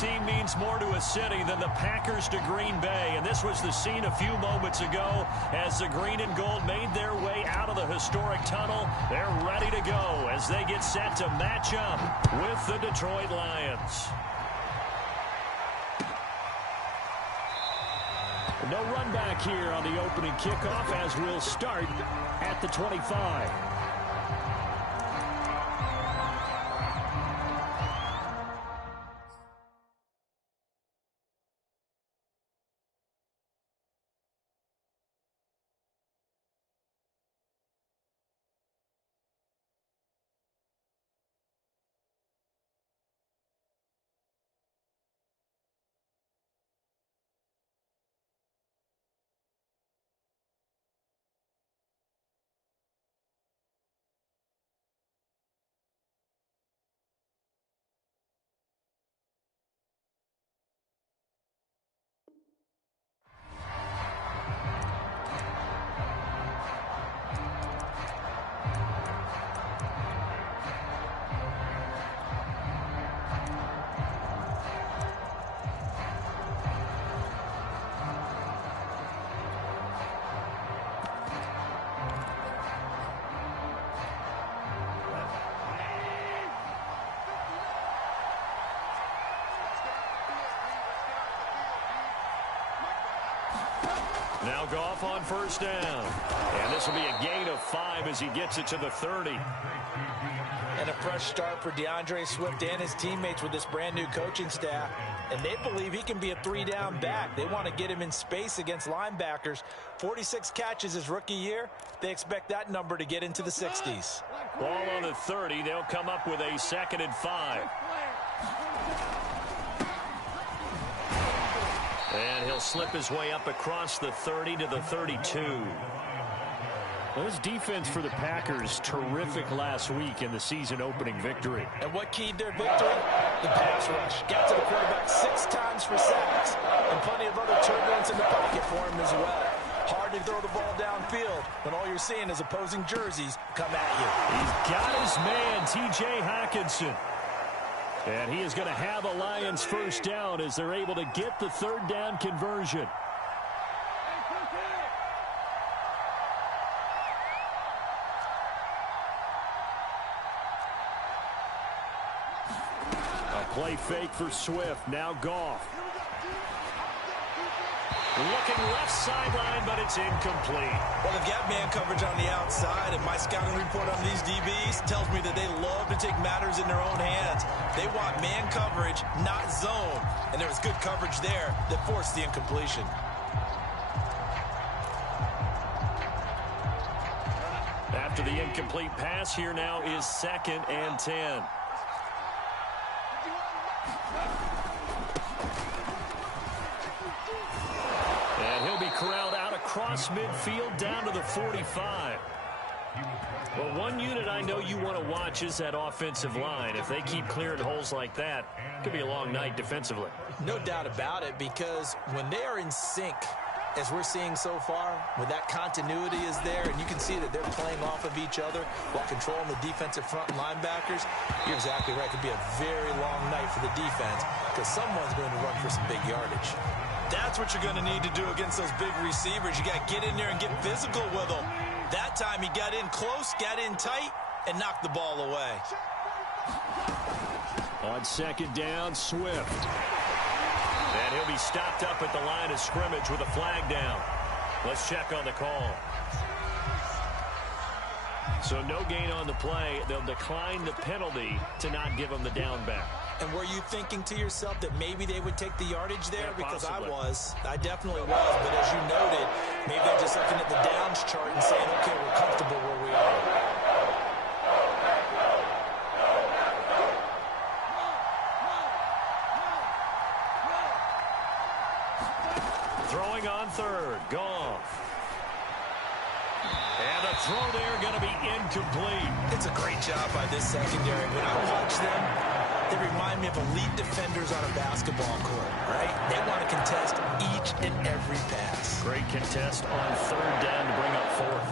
team means more to a city than the Packers to Green Bay, and this was the scene a few moments ago as the green and gold made their way out of the historic tunnel. They're ready to go as they get set to match up with the Detroit Lions. No run back here on the opening kickoff as we'll start at the 25. Now Goff on first down. And this will be a gain of 5 as he gets it to the 30. And a fresh start for DeAndre Swift and his teammates with this brand new coaching staff. And they believe he can be a 3-down back. They want to get him in space against linebackers. 46 catches his rookie year. They expect that number to get into the 60s. Ball on the 30. They'll come up with a 2nd and 5. And he'll slip his way up across the 30 to the 32. Well, this defense for the Packers, terrific last week in the season-opening victory. And what keyed their victory? The pass rush. Got to the quarterback 6 times for sacks. And plenty of other turbulence in the pocket for him as well. Hard to throw the ball downfield when all you're seeing is opposing jerseys come at you. He's got his man, T.J. Hockenson. And he is going to have a Lions first down as they're able to get the 3rd down conversion. A play fake for Swift. Now Goff. Looking left sideline, but it's incomplete. Well, they've got man coverage on the outside, and my scouting report on these DBs tells me that they love to take matters in their own hands. They want man coverage, not zone. And there was good coverage there that forced the incompletion. After the incomplete pass, here now is 2nd and 10. And he'll be corralled out across midfield down to the 45. Well, one unit I know you want to watch is that offensive line. If they keep clearing holes like that, it could be a long night defensively. No doubt about it, because when they are in sync, as we're seeing so far, when that continuity is there, and you can see that they're playing off of each other while controlling the defensive front and linebackers, you're exactly right. It could be a very long night for the defense because someone's going to run for some big yardage. That's what you're going to need to do against those big receivers. You got to get in there and get physical with them. That time he got in close, got in tight, and knocked the ball away. On 2nd down, Swift. And he'll be stopped up at the line of scrimmage with a flag down. Let's check on the call. So no gain on the play. They'll decline the penalty to not give him the down back. And were you thinking to yourself that maybe they would take the yardage there? Yeah, because possibly. I definitely was. But as you noted, maybe they're just looking at the downs chart and saying, okay, we're comfortable where we are. Throwing on 3rd, Goff. And the throw there going to be incomplete. It's a great job by this secondary. When I watch them, they remind me of elite defenders on a basketball court, right? They want to contest each and every pass. Great contest on 3rd down to bring up 4th.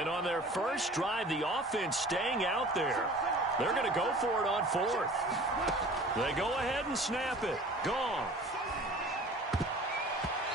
And on their first drive, the offense staying out there. They're going to go for it on fourth. They go ahead and snap it. Gone.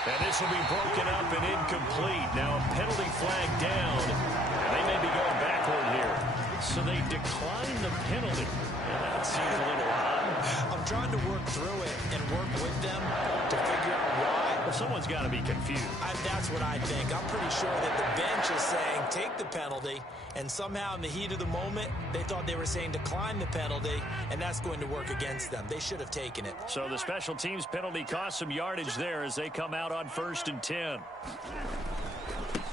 And this will be broken up and incomplete. Now a penalty flag down. And they may be going backward here. So they decline the penalty. And that seems a little odd. I'm trying to work through it and work with them to figure out why. Well, someone's got to be confused. That's what I think. I'm pretty sure that the bench is saying take the penalty, and somehow in the heat of the moment, they thought they were saying decline the penalty, and that's going to work against them. They should have taken it. So the special teams penalty cost some yardage there as they come out on 1st and 10.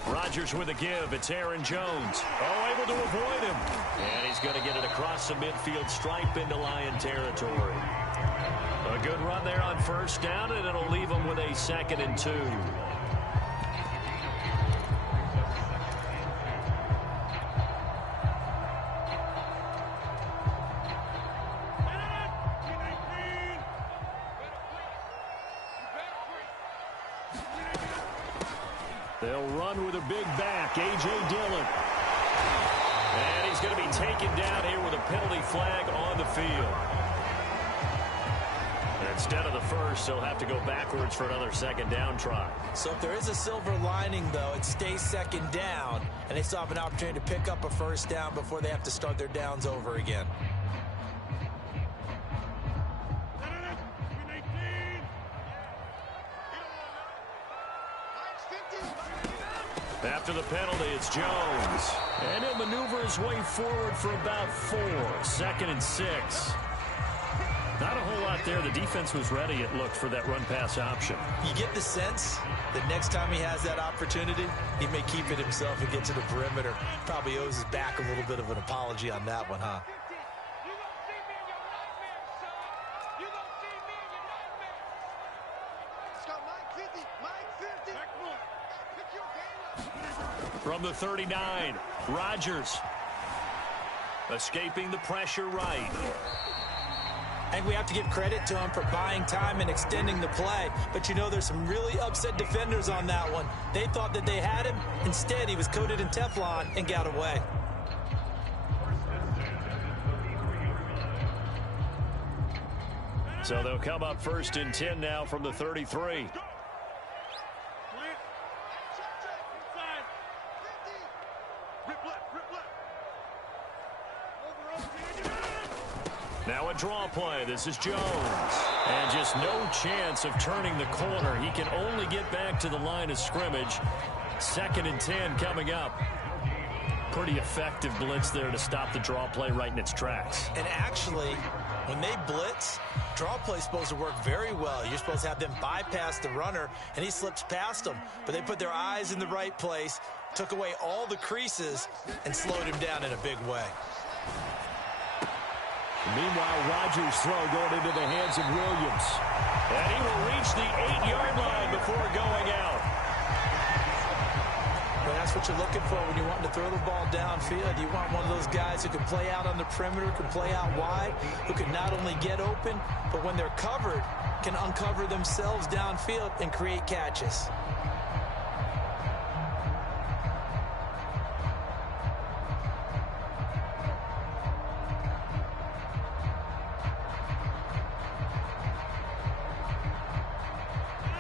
Rodgers with a give. It's Aaron Jones. Oh, able to avoid him. And he's going to get it across the midfield stripe into Lion territory. A good run there on 1st down, and it'll leave them with a 2nd and 2. They'll run with a big back, A.J. Dillon. And he's going to be taken down here with a penalty flag on the field. Instead of the first, they'll have to go backwards for another 2nd down try. So if there is a silver lining, though, it stays 2nd down, and they still have an opportunity to pick up a 1st down before they have to start their downs over again. After the penalty, it's Jones. And he'll maneuver his way forward for about 4. 2nd and 6. Not a whole lot there. The defense was ready, it looked, for that run-pass option. You get the sense that next time he has that opportunity, he may keep it himself and get to the perimeter. Probably owes his back a little bit of an apology on that one, huh? From the 39, Rodgers escaping the pressure right. And we have to give credit to him for buying time and extending the play. But, you know, there's some really upset defenders on that one. They thought that they had him. Instead, he was coated in Teflon and got away. So they'll come up 1st and 10 now from the 33. Now a draw play. This is Jones. And just no chance of turning the corner. He can only get back to the line of scrimmage. 2nd and 10 coming up. Pretty effective blitz there to stop the draw play right in its tracks. And actually, when they blitz, draw play is supposed to work very well. You're supposed to have them bypass the runner, and he slips past them. But they put their eyes in the right place, took away all the creases, and slowed him down in a big way. Meanwhile, Rodgers' throw going into the hands of Williams. And he will reach the 8-yard line before going out. Well, that's what you're looking for when you want to throw the ball downfield. You want one of those guys who can play out on the perimeter, can play out wide, who can not only get open, but when they're covered, can uncover themselves downfield and create catches.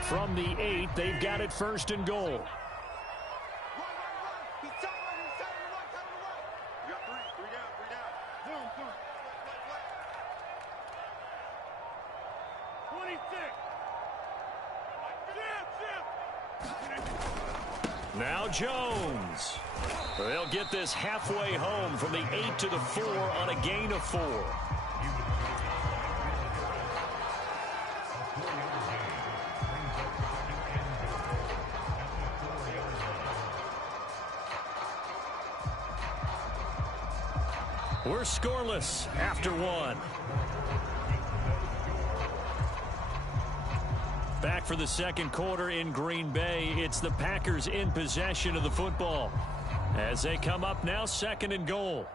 From the 8, they've got it 1st and goal. Now Jones. They'll get this halfway home from the 8 to the 4 on a gain of 4. We're scoreless after 1. Back for the 2nd quarter in Green Bay. It's the Packers in possession of the football as they come up now 2nd and goal.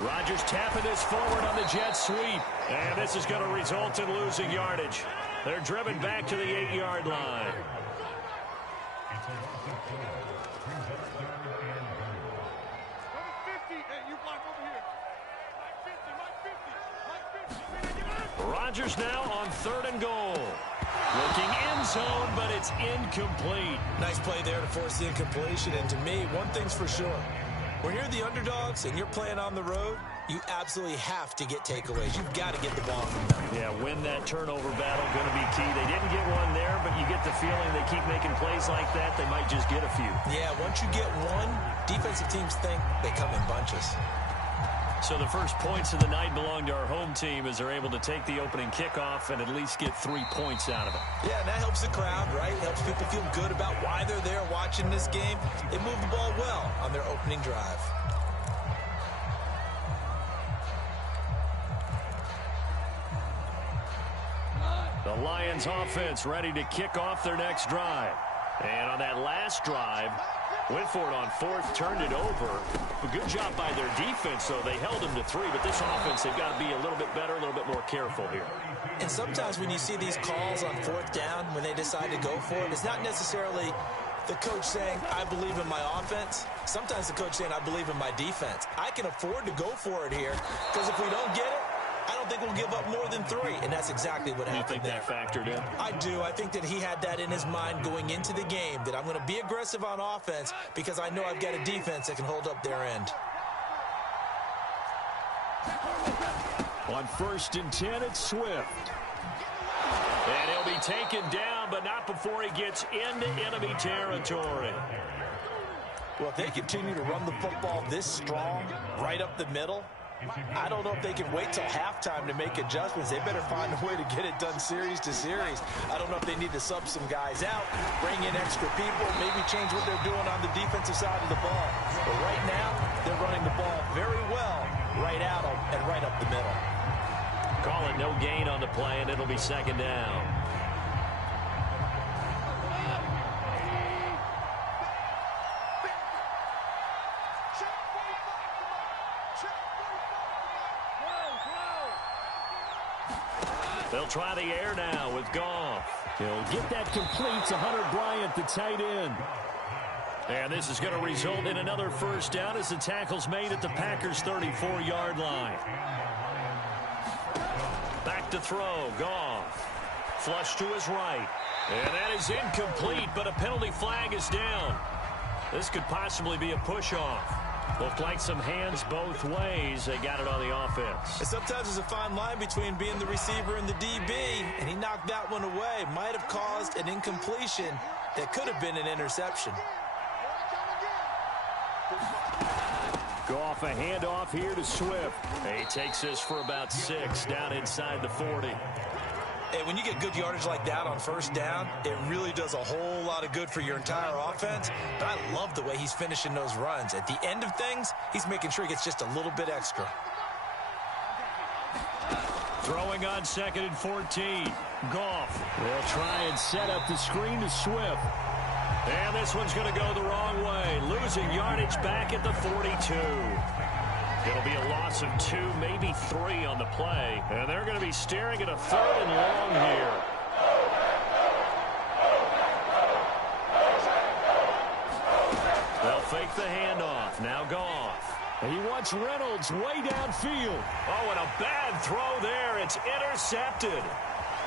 Rodgers tapping this forward on the jet sweep. And this is going to result in losing yardage. They're driven back to the 8-yard line. Rodgers now on 3rd and goal. Looking end zone, but it's incomplete. Nice play there to force the incompletion. And to me, one thing's for sure. When you're the underdogs and you're playing on the road, you absolutely have to get takeaways. You've got to get the ball from them. Yeah, win that turnover battle, going to be key. They didn't get one there, but you get the feeling they keep making plays like that, they might just get a few. Yeah, once you get one, defensive teams think they come in bunches. So the first points of the night belong to our home team as they're able to take the opening kickoff and at least get 3 points out of it. Yeah, and that helps the crowd, right? Helps people feel good about why they're there watching this game. They move the ball well on their opening drive. The Lions offense ready to kick off their next drive. And on that last drive, went for it on 4th, turned it over. A good job by their defense, though. They held them to 3, but this offense, they've got to be a little bit better, a little bit more careful here. And sometimes when you see these calls on 4th down, when they decide to go for it, it's not necessarily the coach saying, I believe in my offense. Sometimes the coach saying, I believe in my defense. I can afford to go for it here, because if we don't get it, I don't think we'll give up more than 3, and that's exactly what happened there. You think that factored in? I do. I think that he had that in his mind going into the game, that I'm going to be aggressive on offense because I know I've got a defense that can hold up their end. On 1st and 10, it's Swift. And he'll be taken down, but not before he gets into enemy territory. Well, if they continue to run the football this strong, right up the middle, I don't know if they can wait till halftime to make adjustments. They better find a way to get it done series to series. I don't know if they need to sub some guys out, bring in extra people, maybe change what they're doing on the defensive side of the ball. But right now, they're running the ball very well right at them and right up the middle. Call it no gain on the play, and it'll be 2nd down. They'll try the air now with Goff. He'll get that complete to Hunter Bryant, the tight end. And this is going to result in another 1st down as the tackle's made at the Packers' 34-yard line. Back to throw, Goff. Flush to his right. And that is incomplete, but a penalty flag is down. This could possibly be a push-off. Looked like some hands both ways. They got it on the offense. And sometimes there's a fine line between being the receiver and the DB, and he knocked that one away. Might have caused an incompletion that could have been an interception. Go off a handoff here to Swift. He takes this for about 6 down inside the 40. And when you get good yardage like that on 1st down, it really does a whole lot of good for your entire offense. But I love the way he's finishing those runs. At the end of things, he's making sure he gets just a little bit extra. Throwing on 2nd and 14. Goff. They'll try and set up the screen to Swift. And this one's going to go the wrong way. Losing yardage back at the 42. It'll be a loss of 2, maybe 3 on the play. And they're going to be staring at a 3rd and long here. They'll fake the handoff. Now Goff. He wants Reynolds way downfield. Oh, and a bad throw there. It's intercepted.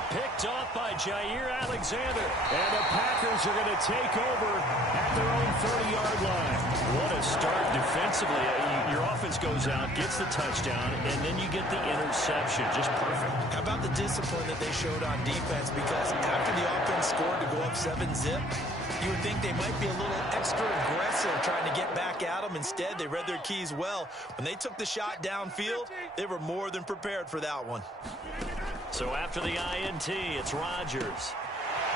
Picked off by Jair Alexander. And the Packers are going to take over at their own 30-yard line. What a start defensively. Your offense goes out, gets the touchdown, and then you get the interception. Just perfect. How about the discipline that they showed on defense? Because after the offense scored to go up 7-zip, you would think they might be a little extra aggressive trying to get back at them. Instead, they read their keys well. When they took the shot downfield, they were more than prepared for that one. So after the INT, it's Rodgers.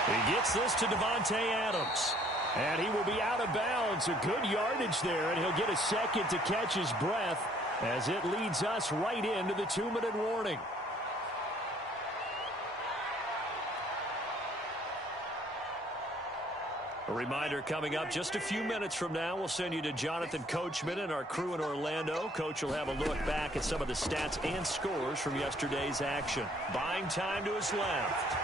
He gets this to Devontae Adams. And he will be out of bounds. A good yardage there, and he'll get a second to catch his breath as it leads us right into the 2-minute warning. A reminder coming up just a few minutes from now, we'll send you to Jonathan Coachman and our crew in Orlando. Coach will have a look back at some of the stats and scores from yesterday's action. Buying time to his left.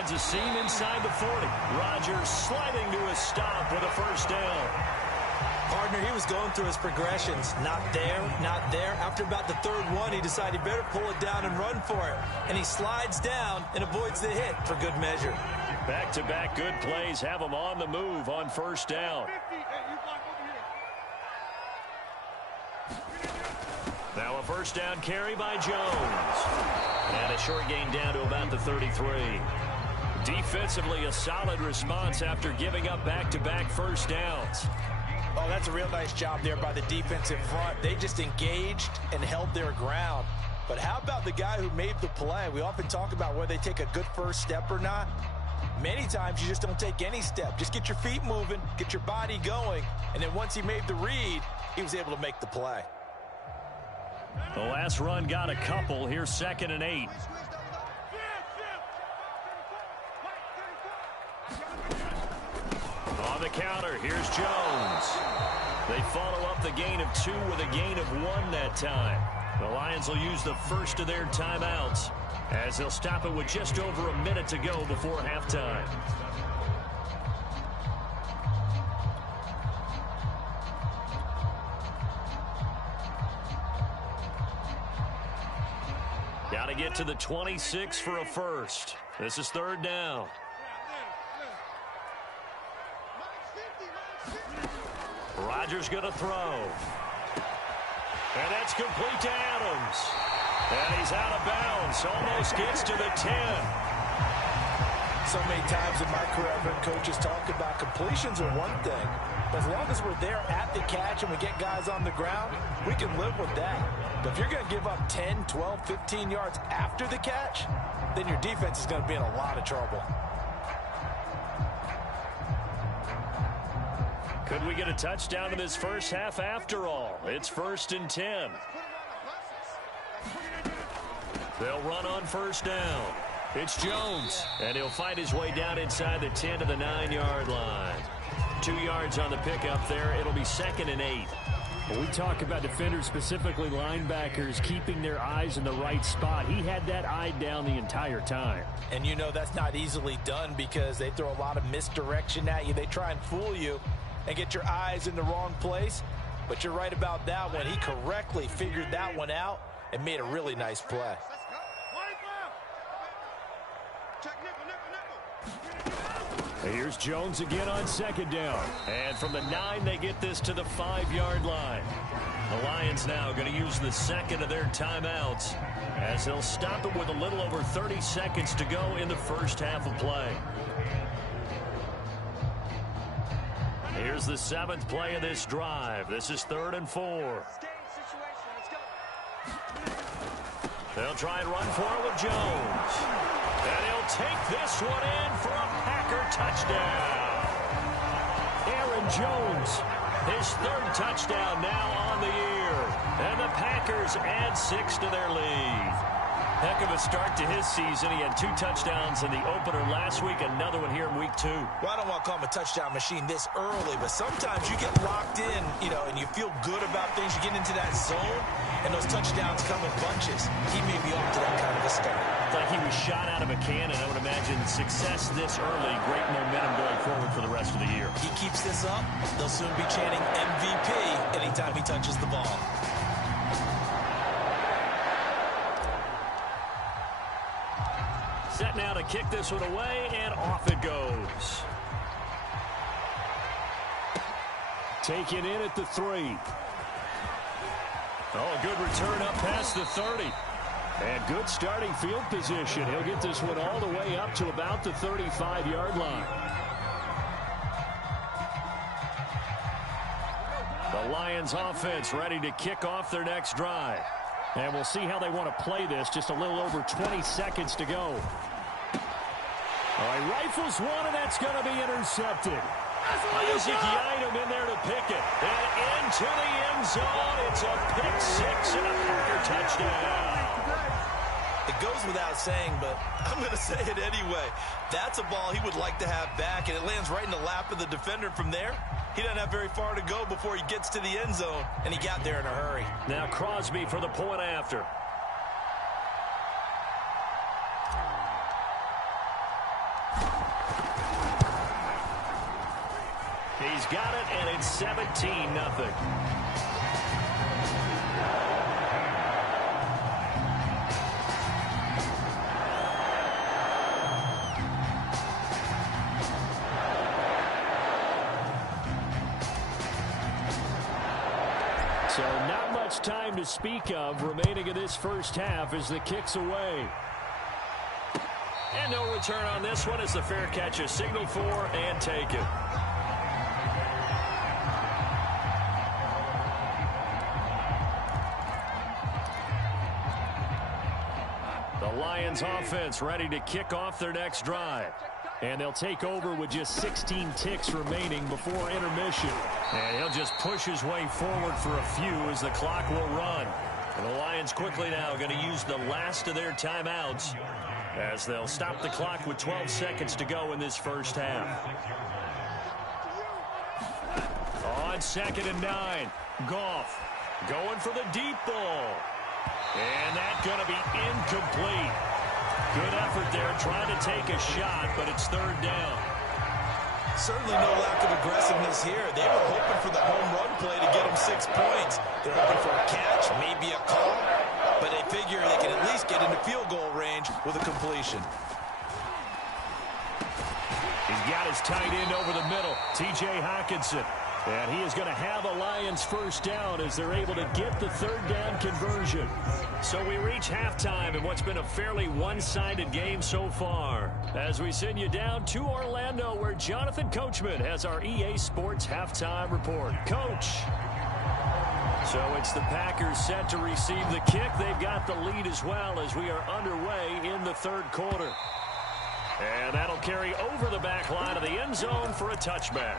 Finds a seam inside the 40. Rodgers sliding to a stop with a first down. Partner, he was going through his progressions. Not there, not there. After about the third one, he decided he better pull it down and run for it. And he slides down and avoids the hit for good measure. Back-to-back good plays have him on the move on first down. Now a first down carry by Jones. And a short gain down to about the 33. Defensively, a solid response after giving up back-to-back first downs. Oh, that's a real nice job there by the defensive front. They just engaged and held their ground. But how about the guy who made the play? We often talk about whether they take a good first step or not. Many times you just don't take any step. Just get your feet moving, get your body going, and then once he made the read, he was able to make the play. The last run got a couple. Here's 2nd and 8. On the counter, here's Jones. They follow up the gain of 2 with a gain of 1 that time. The Lions will use the first of their timeouts as they'll stop it with just over a minute to go before halftime. Got to get to the 26 for a first. This is 3rd down. Rodgers going to throw. And that's complete to Adams. And he's out of bounds. Almost gets to the 10. So many times in my career, I've heard coaches talk about completions are one thing. But as long as we're there at the catch and we get guys on the ground, we can live with that. But if you're going to give up 10, 12, 15 yards after the catch, then your defense is going to be in a lot of trouble. Could we get a touchdown in this first half after all? It's 1st and 10. They'll run on first down. It's Jones, and he'll fight his way down inside the 10 to the 9-yard line. 2 yards on the pickup there. It'll be 2nd and 8. Well, we talk about defenders, specifically linebackers, keeping their eyes in the right spot. He had that eye down the entire time. And you know that's not easily done because they throw a lot of misdirection at you. They try and fool you and get your eyes in the wrong place. But you're right about that one. He correctly figured that one out and made a really nice play. Here's Jones again on 2nd down. And from the 9, they get this to the 5-yard line. The Lions now going to use the 2nd of their timeouts as they'll stop it with a little over 30 seconds to go in the first half of play. Here's the 7th play of this drive. This is 3rd and 4. They'll try and run for it with Jones. And he'll take this one in for a Packer touchdown. Aaron Jones, his 3rd touchdown now on the year. And the Packers add 6 to their lead. Heck of a start to his season. He had 2 touchdowns in the opener last week, another one here in week 2. Well, I don't want to call him a touchdown machine this early, but sometimes you get locked in, and you feel good about things. You get into that zone, and those touchdowns come in bunches. He may be off to that kind of a start. It's like he was shot out of a cannon. I would imagine success this early, great momentum going forward for the rest of the year. He keeps this up, they'll soon be chanting MVP anytime he touches the ball. Set now to kick this one away, and off it goes. Taken in at the 3. Oh, a good return up past the 30. And good starting field position. He'll get this one all the way up to about the 35-yard line. The Lions offense ready to kick off their next drive. And we'll see how they want to play this. Just a little over 20 seconds to go. All right, rifles one, and that's going to be intercepted. Isaac Yiadom in there to pick it. And into the end zone. It's a pick 6 and a Packer touchdown. It goes without saying, but I'm going to say it anyway. That's a ball he would like to have back, and it lands right in the lap of the defender from there. He doesn't have very far to go before he gets to the end zone, and he got there in a hurry. Now Crosby for the point after. He's got it, and it's 17-0. So not much time to speak of remaining in this first half as the kick's away. And no return on this one as the fair catch is signaled for and taken. The Lions offense ready to kick off their next drive. And they'll take over with just 16 ticks remaining before intermission. And he'll just push his way forward for a few as the clock will run. And the Lions quickly now going to use the last of their timeouts as they'll stop the clock with 12 seconds to go in this first half. On 2nd and 9, Goff going for the deep ball. And that's going to be incomplete. Good effort there trying to take a shot, but it's 3rd down. Certainly no lack of aggressiveness here. They were hoping for the home run play to get them 6 points. They're hoping for a catch, maybe a call, but they figure they can at least get into field goal range with a completion. He's got his tight end over the middle, T.J. Hockenson. And he is going to have a Lions first down as they're able to get the 3rd down conversion. So we reach halftime in what's been a fairly one-sided game so far. As we send you down to Orlando where Jonathan Coachman has our EA Sports halftime report. Coach. So it's the Packers set to receive the kick. They've got the lead as well as we are underway in the 3rd quarter. And that'll carry over the back line of the end zone for a touchback.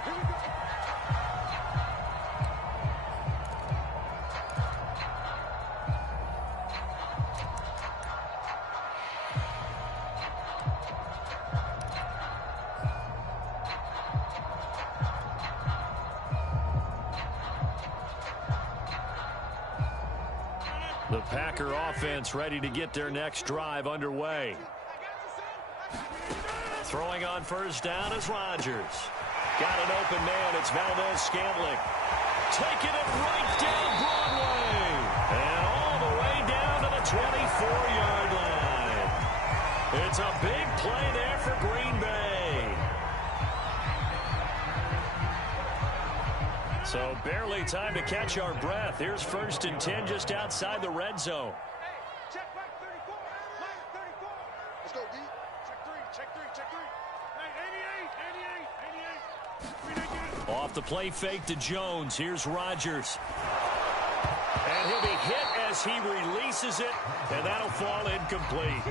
The Packer offense ready to get their next drive underway. Throwing on first down is Rodgers. Got an open man. It's Valdez-Scantling. Taking it right down Broadway. And all the way down to the 24-yard line. It's a big play there for Green Bay. So barely time to catch our breath. Here's 1st and 10 just outside the red zone. Check back 34. Line 34. Let's go, D. Check 3. 88. Off the play fake to Jones. Here's Rodgers. And he'll be hit as he releases it, and that'll fall incomplete.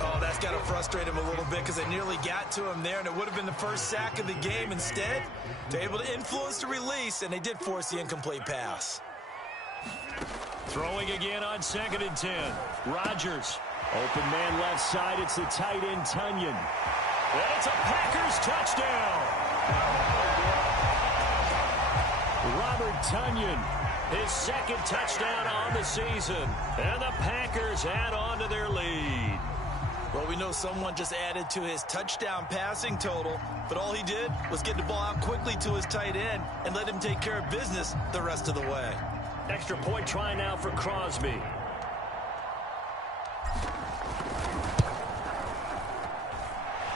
Oh, that's got to frustrate him a little bit because they nearly got to him there, and it would have been the first sack of the game. Instead, they're able to influence the release, and they did force the incomplete pass. Throwing again on 2nd and 10. Rodgers. Open man left side. It's the tight end, Tunyon. And it's a Packers touchdown. Robert Tunyon. His 2nd touchdown on the season. And the Packers add on to their lead. Well, we know someone just added to his touchdown passing total, but all he did was get the ball out quickly to his tight end and let him take care of business the rest of the way. Extra point try now for Crosby.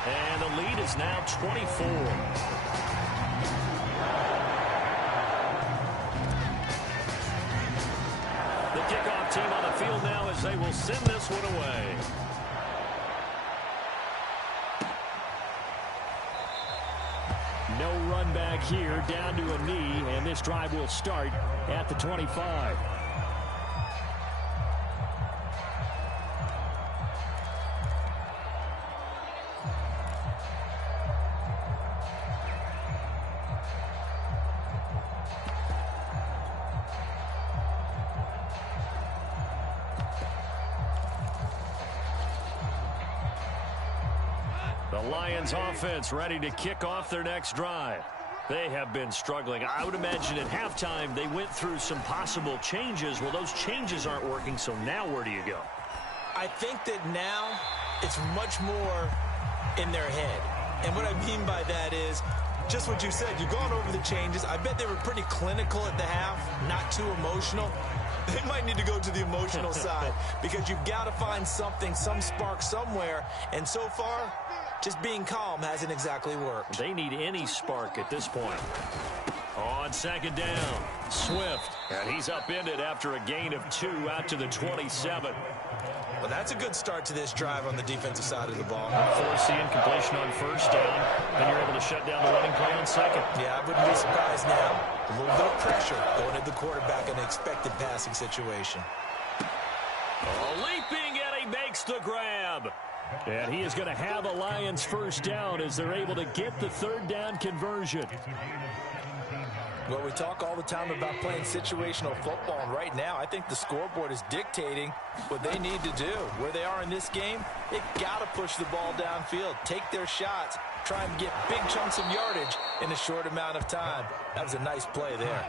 And the lead is now 24. The kickoff team on the field now as they will send this one away. No run back here, down to a knee, and this drive will start at the 25. The Lions offense ready to kick off their next drive. They have been struggling. I would imagine at halftime they went through some possible changes. Well, those changes aren't working, so now where do you go? I think that now it's much more in their head. And what I mean by that is just what you said. You've gone over the changes. I bet they were pretty clinical at the half, not too emotional. They might need to go to the emotional side because you've got to find something, some spark somewhere. And so far, just being calm hasn't exactly worked. They need any spark at this point. On second down, Swift. And he's upended after a gain of 2 out to the 27. Well, that's a good start to this drive on the defensive side of the ball. Force the incompletion on first down, and you're able to shut down the running play on second. Yeah, I wouldn't be surprised now. A little bit of pressure going at the quarterback in an expected passing situation. Leaping, and he makes the grab. And he is going to have a Lions first down as they're able to get the third down conversion. Well, we talk all the time about playing situational football, and right now I think the scoreboard is dictating what they need to do. Where they are in this game, they've got to push the ball downfield, take their shots, try and get big chunks of yardage in a short amount of time. That was a nice play there.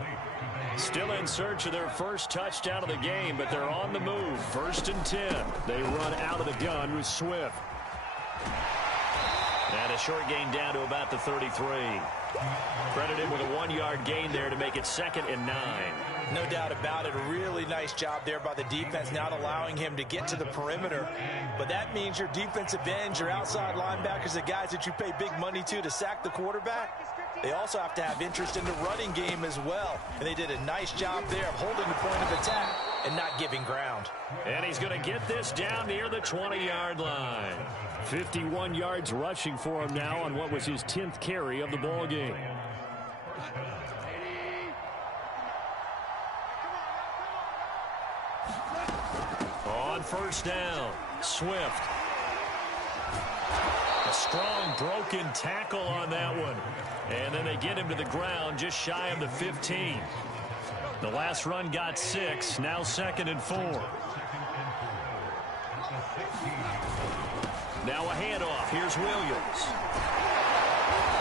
Still in search of their first touchdown of the game, but they're on the move. 1st and 10. They run out of the gun with Swift. And a short gain down to about the 33. Credited with a 1-yard gain there to make it 2nd and 9. No doubt about it. A really nice job there by the defense, not allowing him to get to the perimeter. But that means your defensive ends, your outside linebackers, the guys that you pay big money to sack the quarterback, they also have to have interest in the running game as well. And they did a nice job there of holding the point of attack and not giving ground. And he's going to get this down near the 20-yard line. 51 yards rushing for him now on what was his 10th carry of the ball game. On first down, Swift. A strong broken tackle on that one. And then they get him to the ground just shy of the 15. The last run got 6, now 2nd and 4. Now a handoff. Here's Williams.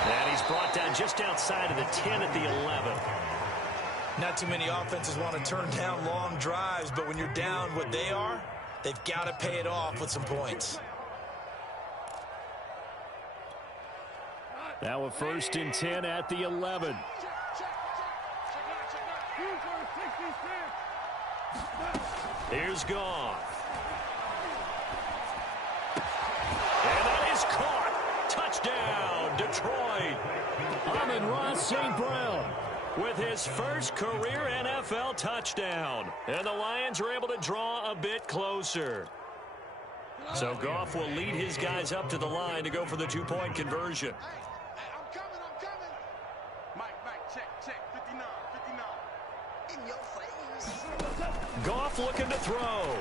And he's brought down just outside of the 10 at the 11. Not too many offenses want to turn down long drives, but when you're down what they are, they've got to pay it off with some points. Now a 1st and 10 at the 11. Here's Goff. And that is caught. Touchdown, Detroit. Amon-Ra St. Brown with his first career NFL touchdown. And the Lions are able to draw a bit closer. So Goff will lead his guys up to the line to go for the 2-point conversion. Goff looking to throw.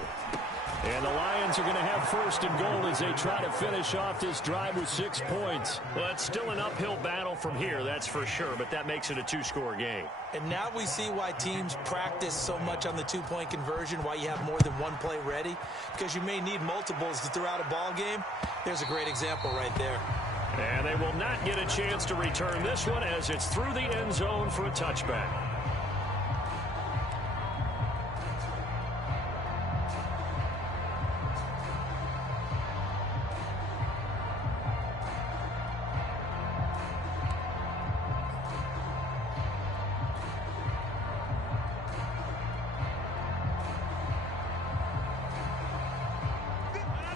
And the Lions are going to have 1st and goal as they try to finish off this drive with 6 points. Well, it's still an uphill battle from here, that's for sure, but that makes it a 2-score game. And now we see why teams practice so much on the 2-point conversion, why you have more than one play ready, because you may need multiples to throw out a ball game. There's a great example right there. And they will not get a chance to return this one as it's through the end zone for a touchback.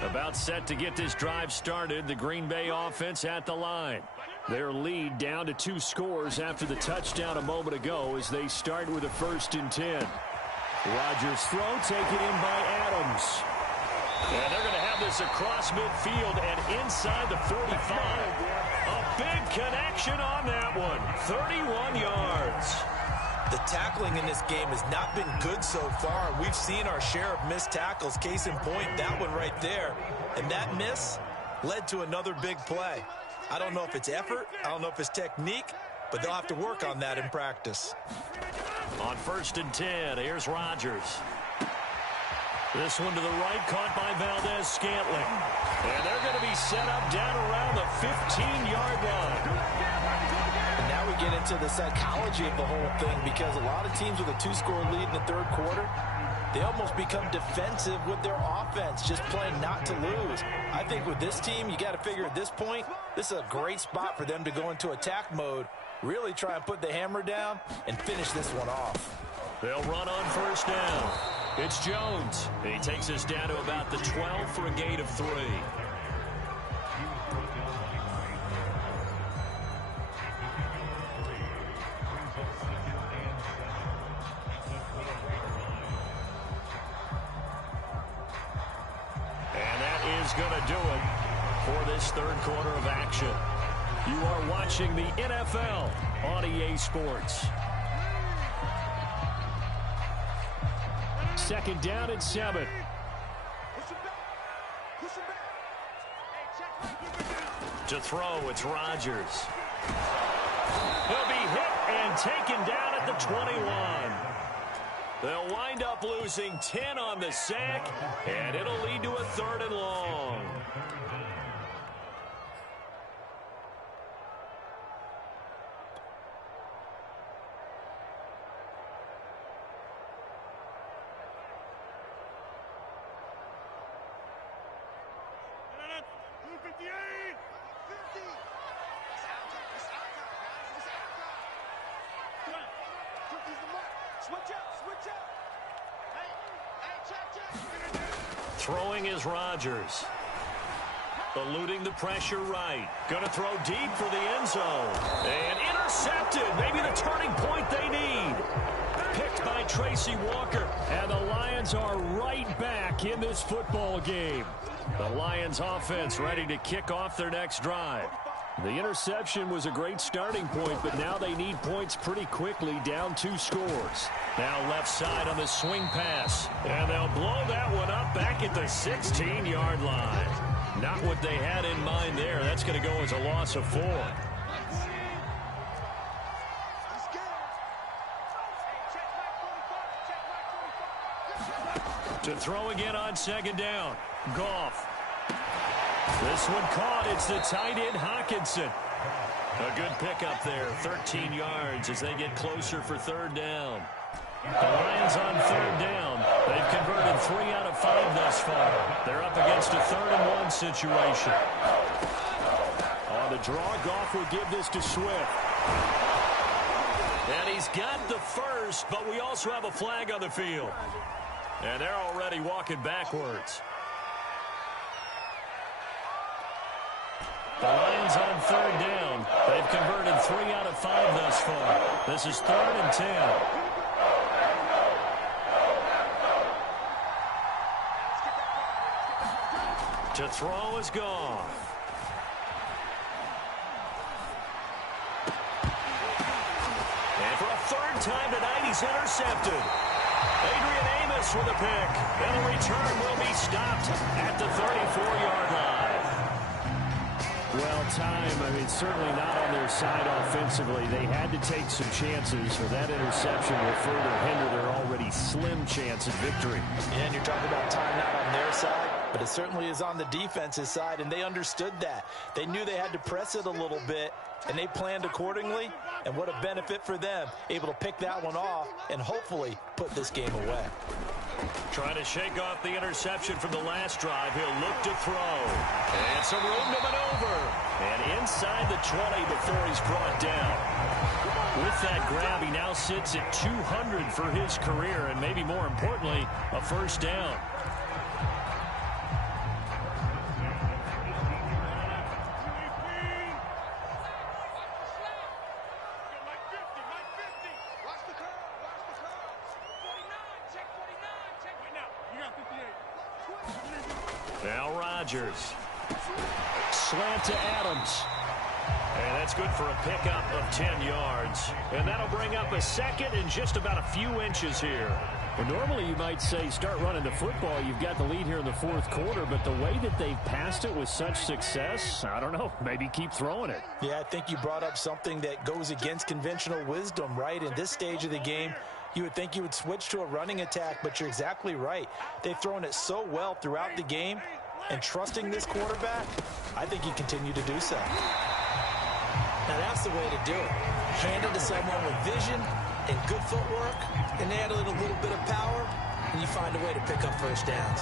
About set to get this drive started. The Green Bay offense at the line. Their lead down to 2 scores after the touchdown a moment ago as they start with a 1st and 10. Rodgers' throw taken in by Adams. And they're going to have this across midfield and inside the 45. A big connection on that one. 31 yards. The tackling in this game has not been good so far. We've seen our share of missed tackles. Case in point, that one right there. And that miss led to another big play. I don't know if it's effort. I don't know if it's technique. But they'll have to work on that in practice. On 1st and 10, here's Rodgers. This one to the right, caught by Valdez-Scantling. And they're going to be set up down around the 15-yard line. Now we get into the psychology of the whole thing, because a lot of teams with a 2-score lead in the 3rd quarter, they almost become defensive with their offense, just playing not to lose. I think with this team, you got to figure at this point, this is a great spot for them to go into attack mode, really try and put the hammer down and finish this one off. They'll run on first down. It's Jones. He takes us down to about the 12 for a gain of 3. And that is going to do it for this third quarter of action. You are watching the NFL on EA Sports. Second down and 7. To throw, it's Rodgers. He'll be hit and taken down at the 21. They'll wind up losing 10 on the sack, and it'll lead to a 3rd and long. Throwing is Rodgers. Eluding the pressure right. Going to throw deep for the end zone. And intercepted. Maybe the turning point they need. Picked by Tracy Walker. And the Lions are right back in this football game. The Lions offense ready to kick off their next drive. The interception was a great starting point, but now they need points pretty quickly, down 2 scores. Now left side on the swing pass. And they'll blow that one up back at the 16-yard line. Not what they had in mind there. That's going to go as a loss of 4. To throw again on second down. Goff. This one caught. It's the tight end, Hockenson. A good pickup there. 13 yards as they get closer for 3rd down. The Lions on 3rd down. They've converted 3 out of 5 thus far. They're up against a 3rd and 1 situation. On the draw, Goff will give this to Swift. And he's got the first, but we also have a flag on the field. And they're already walking backwards. The Lions on 3rd down. They've converted 3 out of 5 thus far. This is 3rd and 10. To throw is Goff. And for a 3rd time tonight, he's intercepted. Adrian Amos with a pick. And the return will be stopped at the 34-yard line. Well, time, certainly not on their side offensively. They had to take some chances, so that interception will further hinder their already slim chance of victory. Yeah, and you're talking about time not on their side, but it certainly is on the defense's side, and they understood that. They knew they had to press it a little bit, and they planned accordingly, and what a benefit for them, able to pick that one off and hopefully put this game away. Trying to shake off the interception from the last drive. He'll look to throw. And some room to maneuver. And inside the 20 before he's brought down. With that grab, he now sits at 200 for his career, and maybe more importantly, a 1st down. Now Rodgers. Slant to Adams. And that's good for a pickup of 10 yards. And that'll bring up a 2nd and just about a few inches here. Well, normally you might say start running the football. You've got the lead here in the 4th quarter, but the way that they've passed it with such success, I don't know, maybe keep throwing it. Yeah, I think you brought up something that goes against conventional wisdom, right? In this stage of the game, you would think you would switch to a running attack, but you're exactly right. They've thrown it so well throughout the game, and trusting this quarterback, I think you continue to do so. Now that's the way to do it. Hand it to someone with vision and good footwork, and add in a little bit of power, and you find a way to pick up 1st downs.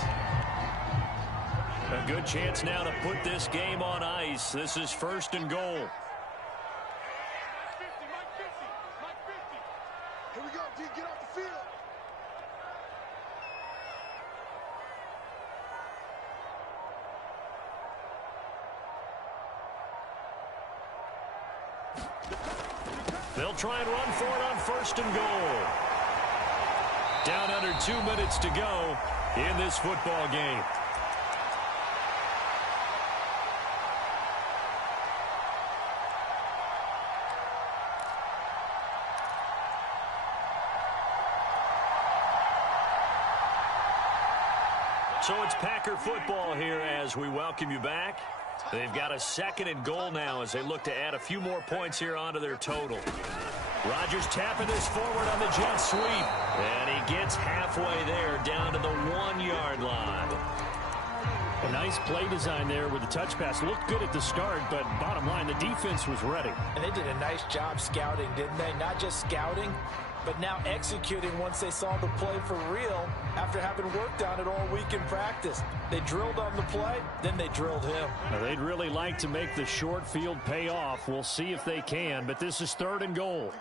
A good chance now to put this game on ice. This is 1st and goal. Here we go, D. Get off the field. They'll try and run for it on 1st and goal. Down under 2 minutes to go in this football game. So it's Packer football here as we welcome you back. They've got a 2nd and goal now as they look to add a few more points here onto their total. Rodgers tapping this forward on the jet sweep. And he gets halfway there down to the 1-yard line. A nice play design there with the touch pass. Looked good at the start, but bottom line, the defense was ready. And they did a nice job scouting, didn't they? Not just scouting, but now executing once they saw the play for real after having worked on it all week in practice. They drilled on the play, then they drilled him. Now, they'd really like to make the short field pay off. We'll see if they can, but this is 3rd and goal.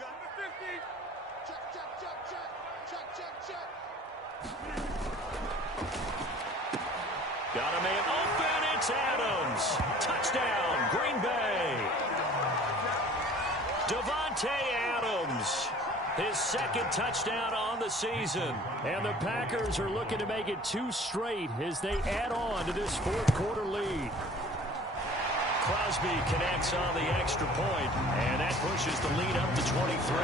Got a man open. It's Adams. Touchdown, Green Bay. Devontae Adams. His 2nd touchdown on the season. And the Packers are looking to make it 2 straight as they add on to this 4th quarter lead. Crosby connects on the extra point, and that pushes the lead up to 23.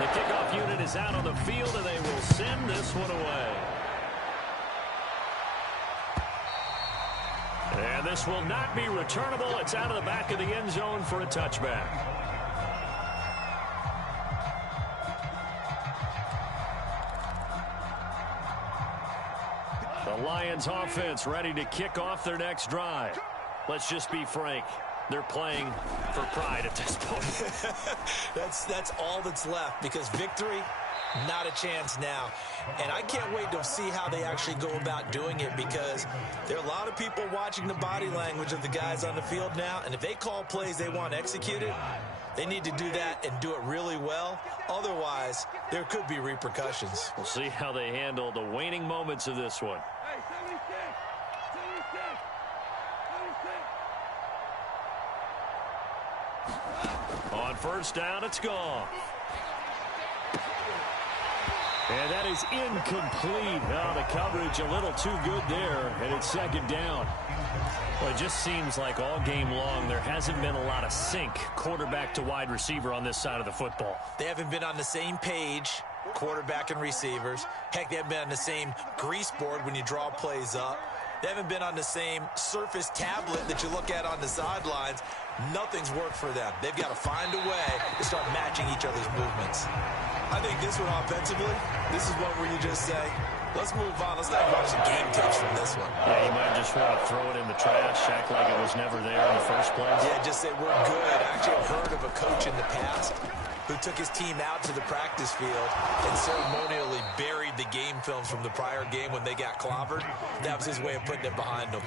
The kickoff unit is out on the field, and they will send this one away. And this will not be returnable. It's out of the back of the end zone for a touchback. The Lions offense ready to kick off their next drive. Let's just be frank. They're playing for pride at this point. That's all that's left, because victory, not a chance now. And I can't wait to see how they actually go about doing it, because there are a lot of people watching the body language of the guys on the field now, and if they call plays they want executed, they need to do that and do it really well. Otherwise, there could be repercussions. We'll see how they handle the waning moments of this one. On 1st down, it's gone. And that is incomplete. Now the coverage a little too good there, and it's 2nd down. Well, it just seems like all game long there hasn't been a lot of sync quarterback to wide receiver on this side of the football. They haven't been on the same page, quarterback and receivers. Heck, they haven't been on the same grease board when you draw plays up. They haven't been on the same Surface tablet that you look at on the sidelines. Nothing's worked for them. They've got to find a way to start matching each other's movements. I think this one offensively, this is one where you just say, let's move on. Let's not watch the game tapes from this one. Yeah, you might just want to throw it in the trash, act like it was never there in the first place. Yeah, just say we're good. Actually, I've heard of a coach in the past who took his team out to the practice field and ceremonially buried the game films from the prior game when they got clobbered. That was his way of putting it behind them.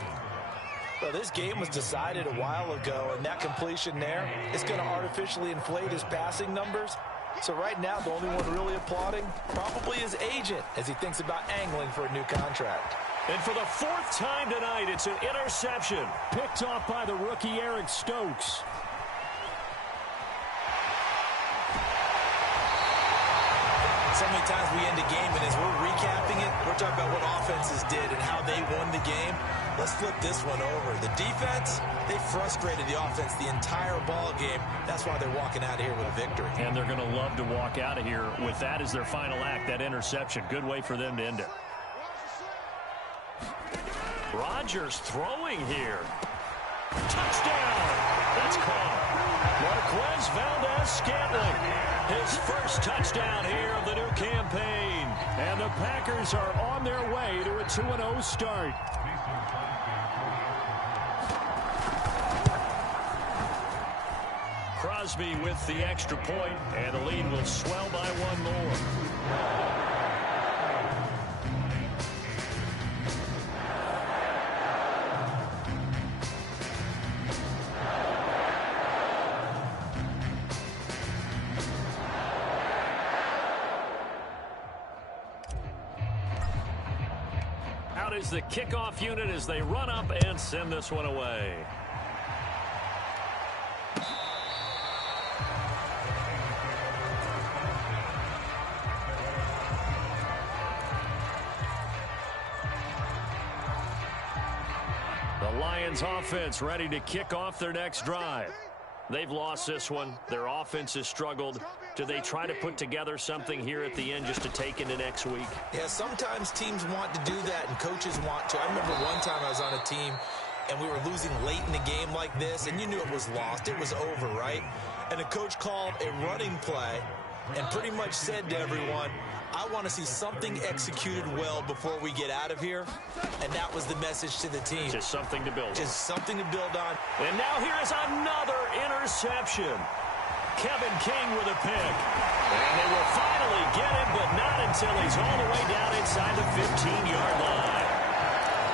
Well, this game was decided a while ago, and that completion there is going to artificially inflate his passing numbers. So right now, the only one really applauding probably his agent as he thinks about angling for a new contract. And for the 4th time tonight, it's an interception. Picked off by the rookie Eric Stokes. So many times we end a game, and as we're recapping it, we're talking about what offenses did and how they won the game. Let's flip this one over. The defense, they frustrated the offense the entire ball game. That's why they're walking out of here with a victory. And they're going to love to walk out of here with that as their final act, that interception. Good way for them to end it. Rodgers throwing here. Touchdown! That's caught. Marquez Valdez-Scantling. His first touchdown here of the new campaign. And the Packers are on their way to a 2-0 start. Crosby with the extra point, and the lead will swell by one more. Out is the kickoff unit as they run up and send this one away. The Lions offense ready to kick off their next drive. They've lost this one. Their offense has struggled. Do they try to put together something here at the end just to take into next week? Yeah, sometimes teams want to do that and coaches want to. I remember one time I was on a team and we were losing late in the game like this, and you knew it was lost. It was over, right? And the coach called a running play and pretty much said to everyone, I want to see something executed well before we get out of here. And that was the message to the team. Just something to build on. Just something to build on. And now here is another interception. Kevin King with a pick. And they will finally get him, but not until he's all the way down inside the 15-yard line.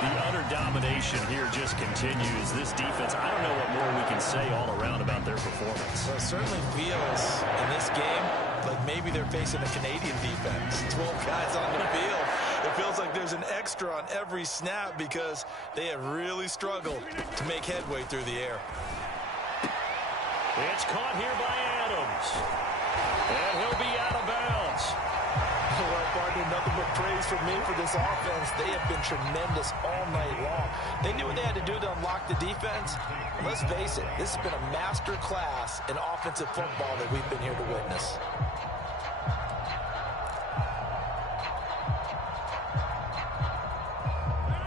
The utter domination here just continues. This defense, I don't know what more we can say all around about their performance. Well, it certainly feels in this game like maybe they're facing a Canadian defense. 12 guys on the field. It feels like there's an extra on every snap because they have really struggled to make headway through the air. It's caught here by Adams. And he'll be out of bounds. Well, partner, nothing but praise from me for this offense. They have been tremendous all night long. They knew what they had to do to unlock the defense. And let's face it, this has been a master class in offensive football that we've been here to witness.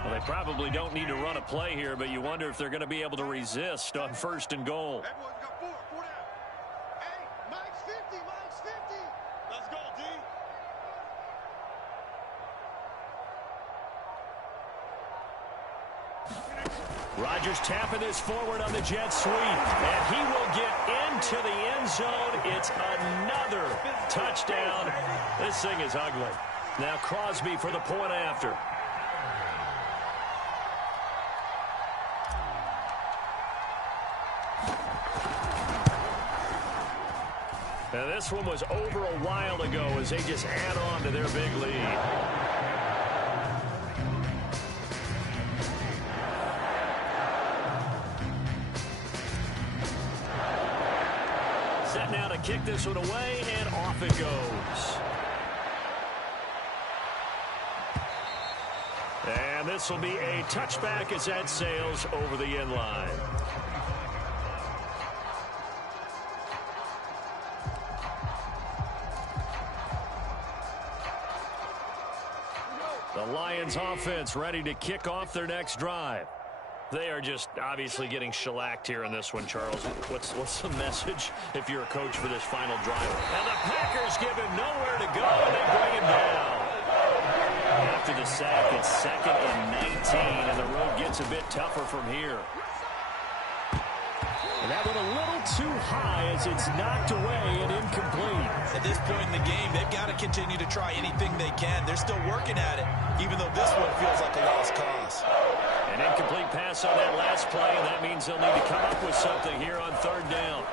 Well, they probably don't need to run a play here, but you wonder if they're going to be able to resist on 1st and goal. Rodgers tapping this forward on the jet sweep, and he will get into the end zone. It's another touchdown. This thing is ugly. Now Crosby for the point after. Now this one was over a while ago as they just add on to their big lead. Set now to kick this one away, and off it goes. And this will be a touchback as that sails over the end line. The Lions offense ready to kick off their next drive. They are just obviously getting shellacked here in this one, Charles. What's the message if you're a coach for this final drive? And the Packers give him nowhere to go, and they bring him down. After the sack, it's 2nd and 19, and the road gets a bit tougher from here. And that went a little too high as it's knocked away and incomplete. At this point in the game, they've got to continue to try anything they can. They're still working at it, even though this one feels like a lost cause. An incomplete pass on that last play, and that means they'll need to come up with something here on 3rd down.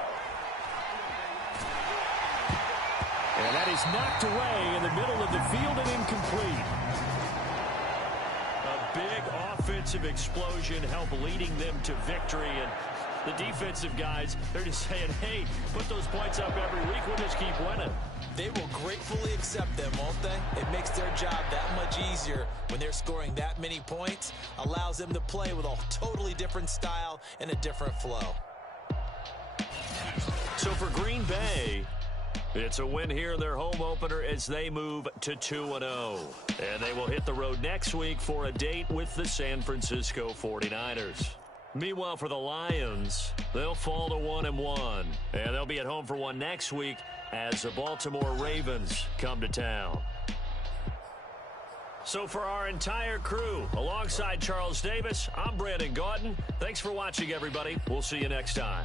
And that is knocked away in the middle of the field and incomplete. A big offensive explosion helped leading them to victory, and the defensive guys, they're just saying, hey, put those points up every week, we'll just keep winning. They will gratefully accept them, won't they? It makes their job that much easier when they're scoring that many points. Allows them to play with a totally different style and a different flow. So for Green Bay, it's a win here in their home opener as they move to 2-0. And they will hit the road next week for a date with the San Francisco 49ers. Meanwhile, for the Lions, they'll fall to 1-1. And they'll be at home for one next week as the Baltimore Ravens come to town. So for our entire crew, alongside Charles Davis, I'm Brandon Gaudin. Thanks for watching, everybody. We'll see you next time.